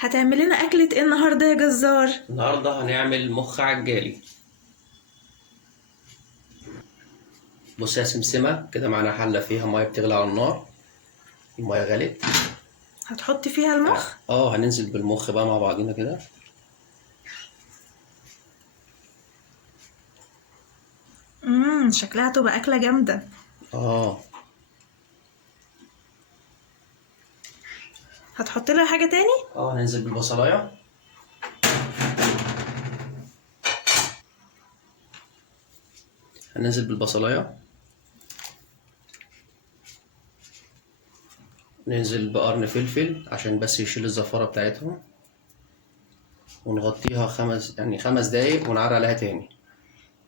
هتعمل لنا أكلة ايه النهاردة يا جزار؟ النهارده هنعمل مخ عجالي. بص يا سمسمة، كده معانا حلة فيها مية بتغلي على النار. المية غلت. هتحط فيها المخ؟ هننزل بالمخ بقى مع بعضينا كده. شكلها تبقى أكلة جامدة. اه هتحط لها حاجة تاني؟ هننزل بالبصلاية. هننزل بالبصلاية. ننزل بقرن فلفل عشان بس يشيل الزفارة بتاعتهم، ونغطيها 5 دقايق ونعرق عليها تاني.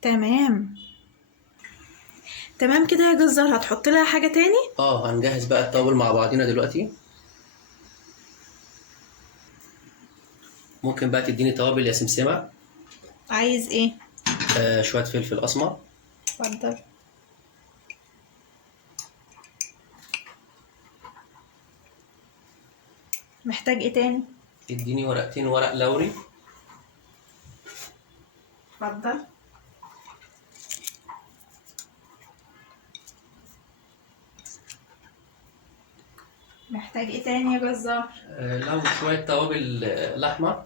تمام تمام كده يا جزار. هتحط لها حاجة تاني؟ هنجهز بقى التوابل مع بعضينا دلوقتي. ممكن بقى تديني توابل يا سمسمة؟ عايز ايه؟ شوية فلفل أسمر. اتفضل. محتاج ايه تاني؟ اديني ورقتين ورق لوري. اتفضل. محتاج ايه تاني يا جزار؟ لو شوية توابل لحمة.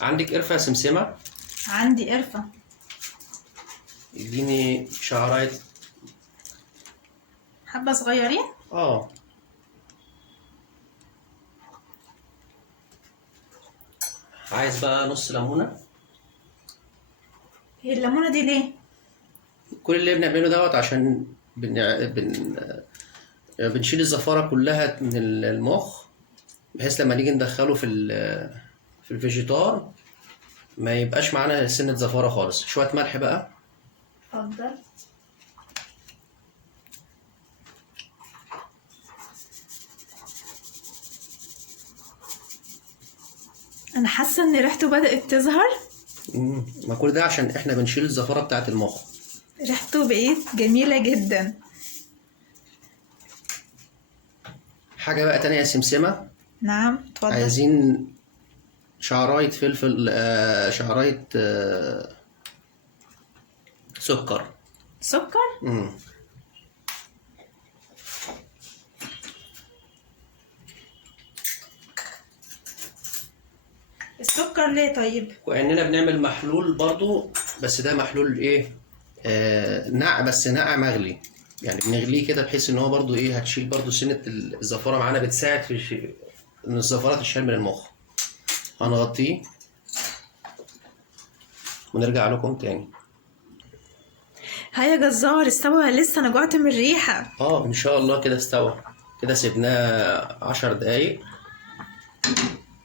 عندك قرفة يا سمسمة؟ عندي قرفة. اديني شعراية. حبة صغيرين؟ عايز بقى نص ليمونة. هي الليمونة دي ليه؟ كل اللي بنعمله دوت عشان بنشيل الزفارة كلها من المخ، بحيث لما نيجي ندخله في الفيجيتار ما يبقاش معانا سنة زفارة خالص. شوية ملح بقى. اتفضل. انا حاسة ان ريحته بدأت تظهر. ما كل ده عشان احنا بنشيل الزفارة بتاعت المخ. ريحته بقيت جميلة جدا. حاجة بقى تانية يا سمسمة. نعم اتفضل. عايزين شعراية فلفل، شعراية سكر. سكر؟ السكر ليه طيب؟ واننا بنعمل محلول برضو، بس ده محلول ايه؟ نقع، بس نقع مغلي. يعني بنغليه كده بحيث ان هو برضو ايه، هتشيل برضو سنة الزفارة معانا، بتساعد في ان الزفارة تشيل من المخ. هنغطيه ونرجع لكم تاني. هيا جزار، استوى لسه؟ انا جوعت من الريحة. ان شاء الله كده استوى. كده سيبناه 10 دقايق.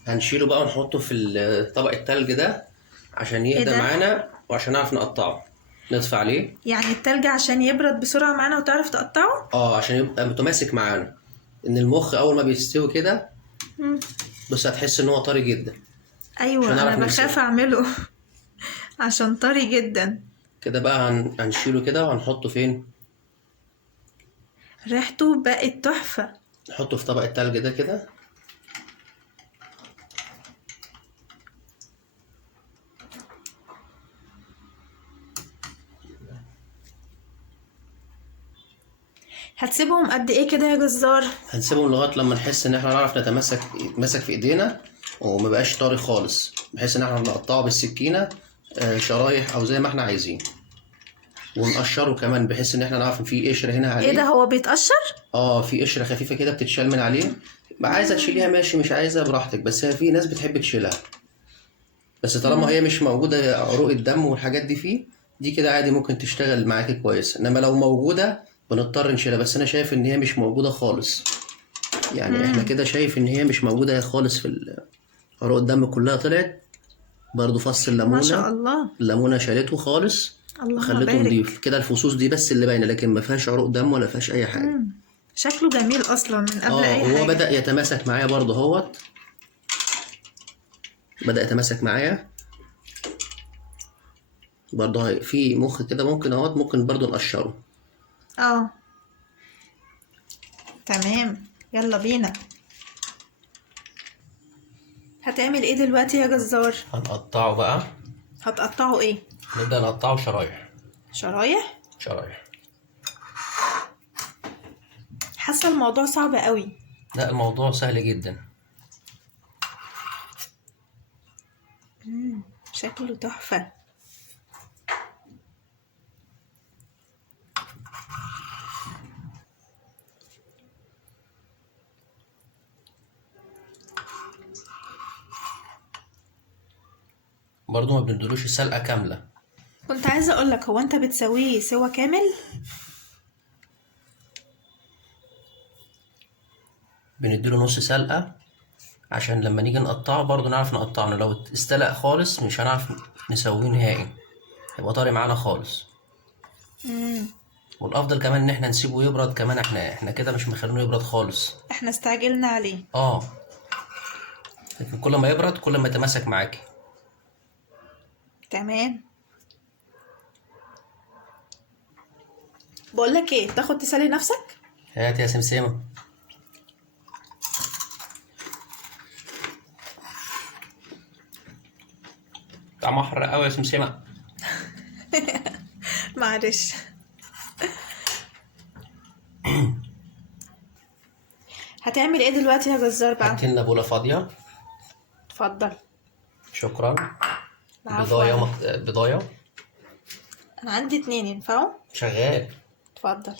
هنشيله بقى ونحطه في طبق التلج ده عشان ايه يهدى ده؟ معانا وعشان نعرف نقطعه. نطفي عليه. يعني التلج عشان يبرد بسرعة معانا وتعرف تقطعه؟ عشان يبقى متماسك معانا. ان المخ اول ما بيستوي كده مم. بس هتحس ان هو طري جدا. ايوه انا بخاف اعمله عشان طري جدا. كده بقى هنشيله كده وهنحطه فين؟ ريحته بقت تحفة. نحطه في طبق التلج ده كده. هتسيبهم قد ايه كده يا جزار؟ هنسيبهم لغايه لما نحس ان احنا نعرف نتمسك في ايدينا ومبقاش طري خالص، بحيث ان احنا نقطعه بالسكينه شرايح او زي ما احنا عايزين. ونقشره كمان بحيث ان احنا نعرف ان في قشره هنا عليه. ايه ده، هو بيتقشر؟ في قشره خفيفه كده بتتشال من عليه. عايزه تشيليها ماشي، مش عايزه براحتك، بس في ناس بتحب تشيلها. بس طالما هي مش موجوده عروق الدم والحاجات دي فيه، دي كده عادي ممكن تشتغل معاكي كويس. انما لو موجوده بنضطر نشيلها، بس انا شايف ان هي مش موجوده خالص. يعني احنا كده شايف ان هي مش موجوده خالص في عروق الدم كلها طلعت. برضو فص الليمونه، ما شاء الله. الليمونه شالته خالص. اللهم خليته بارك. نضيف كده. الفصوص دي بس اللي باينه، لكن ما فيهاش عروق دم ولا فيهاش اي حاجه. شكله جميل اصلا من قبل اي وهو حاجة. بدأ يتماسك معايا برضه اهوت. بدأ يتماسك معايا برضه. في مخ كده ممكن اهوت، ممكن برضه نقشره. اه تمام، يلا بينا. هتعمل ايه دلوقتي يا جزار؟ هنقطعه بقى. هتقطعه ايه؟ نبدأ نقطعه شرايح. شرايح؟ شرايح. حاسه الموضوع صعب قوي. لا، الموضوع سهل جدا. شكله تحفه. برضو ما بندلوش السلقة كاملة. كنت عايزه اقولك، هو انت بتسويه سوا كامل؟ بنديله نص سلقة عشان لما نيجي نقطعه برضو نعرف نقطعه. لو استلق خالص مش هنعرف نسويه نهائي، هيبقى طري معانا خالص. امم والافضل كمان ان احنا نسيبه يبرد كمان. احنا كده مش مخلينه يبرد خالص. احنا استعجلنا عليه. اه، لكن كل ما يبرد كل ما يتماسك معاكي. تمام. بقولك ايه، تاخد تسلي نفسك؟ هات يا سمسمة. طعمها حر قوي يا سمسمة. معلش. هتعمل ايه دلوقتي يا جزار بقى؟ هات لنا بولة فاضية. اتفضل. شكرا. العفو. بضاية. انا عندي 2 ينفعوا؟ شغال. اتفضل.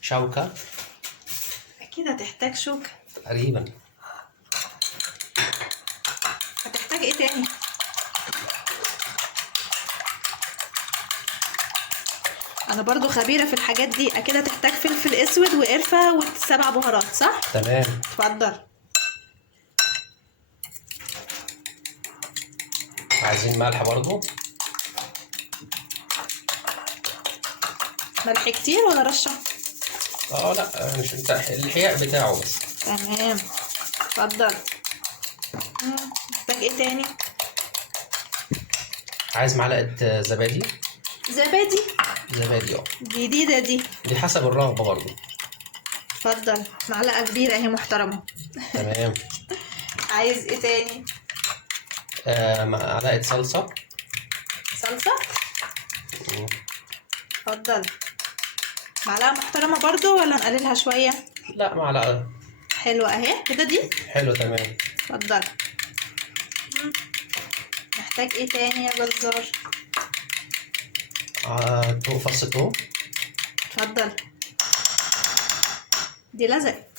شوكة. اكيد هتحتاج شوكة. تقريبا. هتحتاج ايه تاني؟ انا برضو خبيرة في الحاجات دي. اكيد هتحتاج فلفل اسود وقرفة و7 بهارات، صح؟ تمام. اتفضل. عايزين ملح برضو. ملح كتير ولا رشة؟ لا، مش انت الحياء بتاعه بس. تمام. اتفضل. محتاج ايه تاني؟ عايز معلقة زبادي. زبادي؟ زبادي جديدة دي. دي حسب الرغبة برضو. اتفضل، معلقة كبيرة اهي محترمة. تمام. عايز ايه تاني؟ معلقة صلصة. صلصة؟ اتفضل. معلقة محترمة برضو ولا نقللها شوية؟ لا، معلقة. حلوة اهي كده دي. حلو تمام. اتفضل. محتاج ايه تاني يا جزار؟ فص توم. اتفضل. دي لزقت.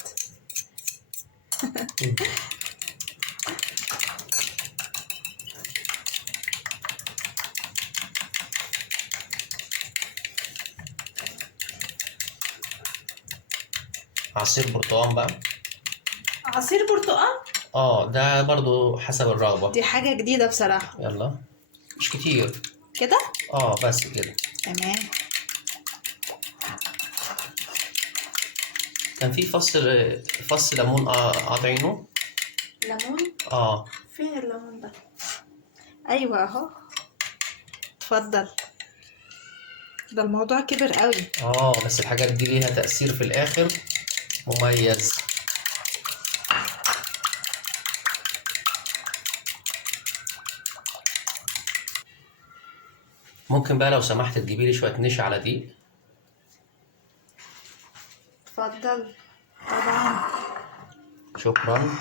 عصير برتقال بقى. عصير برتقال؟ ده برضو حسب الرغبة. دي حاجة جديدة بصراحة. يلا، مش كتير. كده؟ بس كده. تمام. كان في فص ليمون قاطعينه. ليمون؟ اه. فين الليمون ده؟ ايوه اهو. اتفضل. ده الموضوع كبر قوي. بس الحاجات دي ليها تأثير في الآخر مميز. ممكن بقى لو سمحت تجيبي لي شوية نشا على دي. اتفضل. طبعا. شكرا.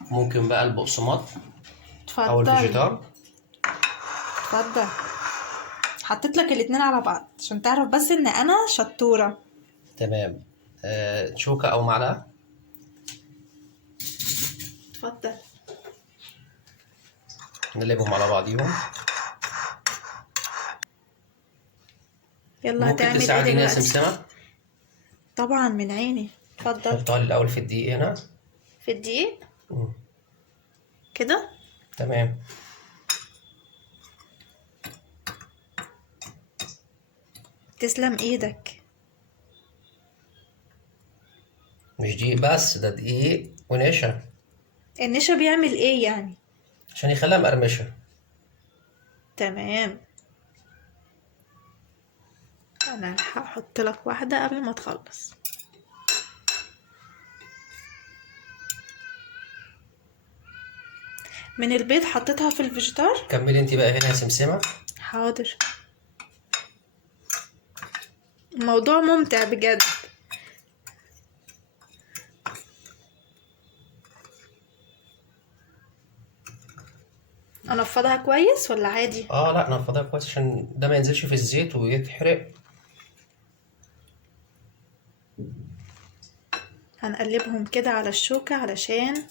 ممكن بقى البقسماط او اتفضل. الفيجيتار. اتفضل. حطيت لك الاتنين على بعض عشان تعرف بس ان انا شطورة. تمام. شوكة او معلقة. اتفضل. نقلبهم على بعضيهم. يلا، ممكن هتعمل ايه تساعديني يا دلوقتي؟ سمسمة؟ طبعا من عيني. اتفضل. حطها لي الاول في الدقيق هنا. في الدقيق مم. كده. تمام. تسلم ايدك. مش دقيق بس، ده دقيق ونشا النشا بيعمل ايه يعني؟ عشان يخليها مقرمشة. تمام. انا هحط لك واحدة قبل ما تخلص. من البيض حطيتها في الفيجيتار. كملي انت بقى هنا يا سمسمة. حاضر. الموضوع ممتع بجد. انفضها كويس ولا عادي؟ لا نفضها كويس عشان ده ما ينزلش في الزيت ويتحرق. هنقلبهم كده على الشوكة علشان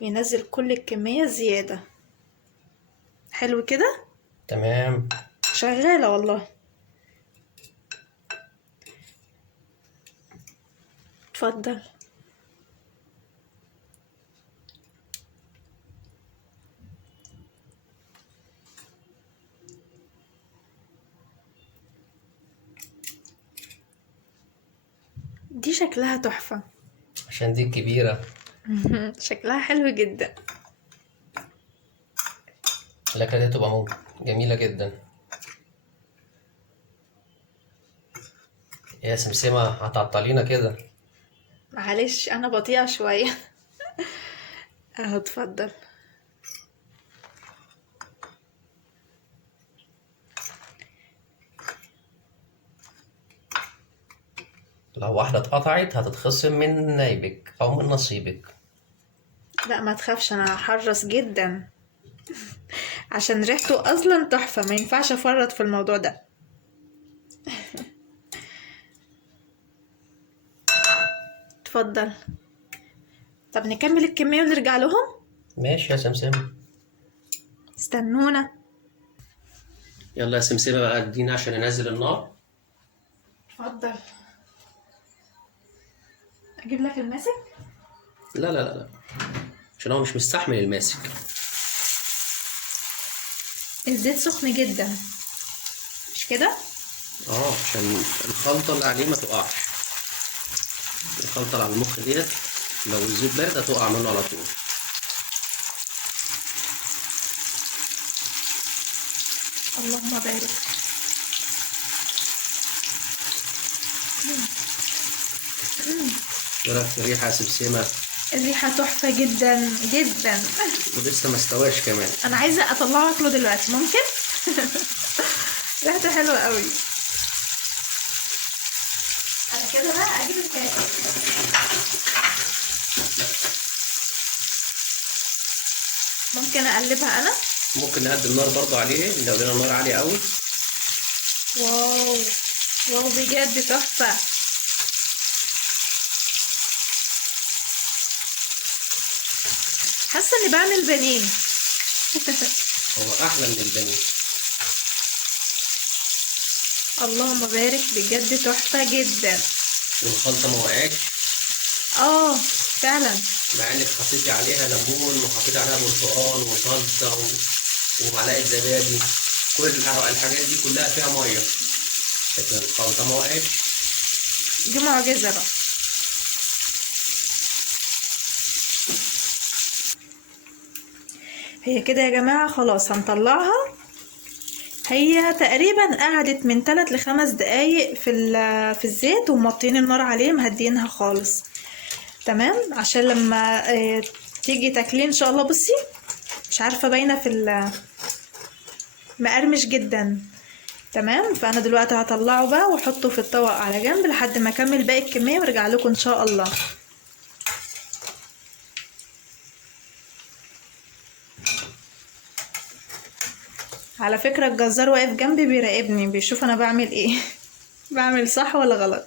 ينزل كل الكمية زيادة. حلو كده. تمام. شغالة والله. اتفضل. دي شكلها تحفة. عشان دي الكبيرة. شكلها حلو جدا. الأكلة دي تبقى جميلة جدا. يا سمسمة هتعطلينا كده. معلش انا بطيئة شوية. اهو اتفضل. لو واحدة اتقطعت هتتخصم من نايبك أو من نصيبك. لا ما تخافش، انا هحرص جدا. عشان ريحته اصلا تحفة، ما ينفعش افرط في الموضوع ده. اتفضل. طب نكمل الكمية ونرجع لهم. ماشي يا سمسمة. استنونا. يلا يا سمسمة بقى ادينا عشان ننزل النار. اتفضل. اجيب لك الماسك. لا لا لا لا، عشان هو مش مستحمل الماسك. الزيت سخن جدا، مش كده؟ عشان الخلطة اللي عليه ما تقعش. الخلطة اللي على المخ ديت لو الزيت بارد هتقع منه على طول. اللهم بارك. ايه رايك في الريحة يا سمسمة؟ الريحة تحفة جدا جدا. ولسه ما استواش كمان. انا عايزة اطلعه اكله دلوقتي، ممكن؟ ريحته حلوة قوي. انا كده بقى اجيب الكاسة. ممكن اقلبها انا؟ ممكن نهدي النار برضو عليه لو لقينا النار عالية قوي. واو واو بجد تحفة. حاسة اني بعمل بانيه. هو احلى من البانيه. اللهم بارك، بجد تحفة جدا. والخلطة ما وقعتش. فعلا. مع انك حطيتي عليها ليمون وحطيتي عليها برتقال وصلصة ومعلقة زبادي. كل الحاجات دي كلها فيها مية، لكن الخلطة ما وقعتش. دي معجزة بقى. هي كده يا جماعة خلاص هنطلعها. هي تقريبا قعدت من 3 ل5 دقايق في الزيت، وموطين النار عليه مهدينها خالص. تمام، عشان لما تيجي تاكلين ان شاء الله. بصي مش عارفة باينة في مقرمش جدا. تمام، فانا دلوقتي هطلعه بقى واحطه في الطبق على جنب لحد ما اكمل باقي الكمية وارجع لكم ان شاء الله. على فكرة الجزار واقف جنبي بيراقبني، بيشوف انا بعمل ايه. بعمل صح ولا غلط.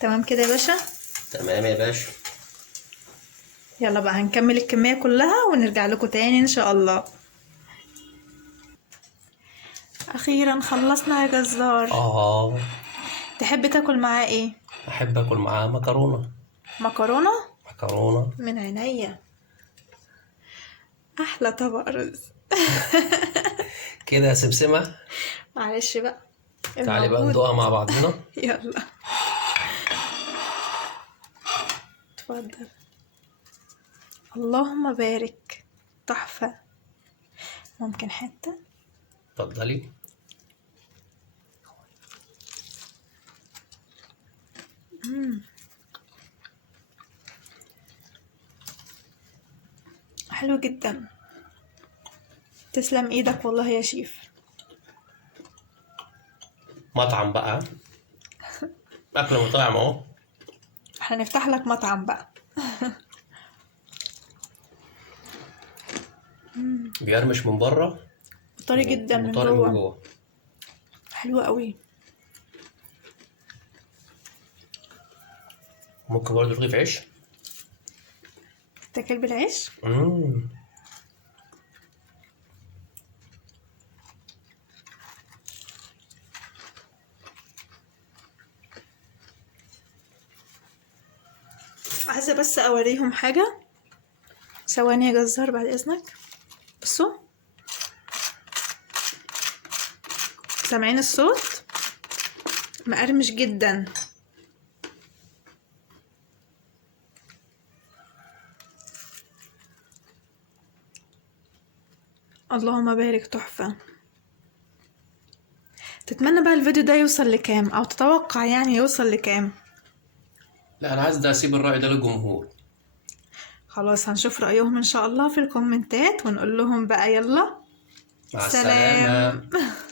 تمام كده يا باشا. تمام يا باشا. يلا بقى هنكمل الكمية كلها ونرجع لكم تاني ان شاء الله. اخيرا خلصنا يا جزار. تحب تاكل معاه ايه؟ احب اكل معاه مكرونة. مكرونة مكرونة من عينيا. احلى طبق رز. كده يا سمسمة. معلش بقى. تعالي بقى ندوقها مع بعضنا. يلا اتفضل. اللهم بارك. تحفة. ممكن حتة. اتفضلي. حلو جدا. تسلم ايدك والله يا شيف. مطعم بقى، اكل مطاعم اهو. احنا نفتح لك مطعم بقى. بيرمش من بره طري جدا من وطري من جوه. جوه. حلو قوي. ممكن برضه رغيف عيش. تاكل بالعيش. عايزة بس اوريهم حاجة، ثواني يا جزار بعد اذنك. بصوا، سامعين الصوت؟ مقرمش جدا. اللهم بارك، تحفة. تتمنى بقى الفيديو ده يوصل لكام، او تتوقع يعني يوصل لكام؟ لا انا عايز ده اسيب الرأي ده للجمهور. خلاص هنشوف رأيهم ان شاء الله في الكومنتات ونقول لهم بقى يلا مع سلام. السلامة.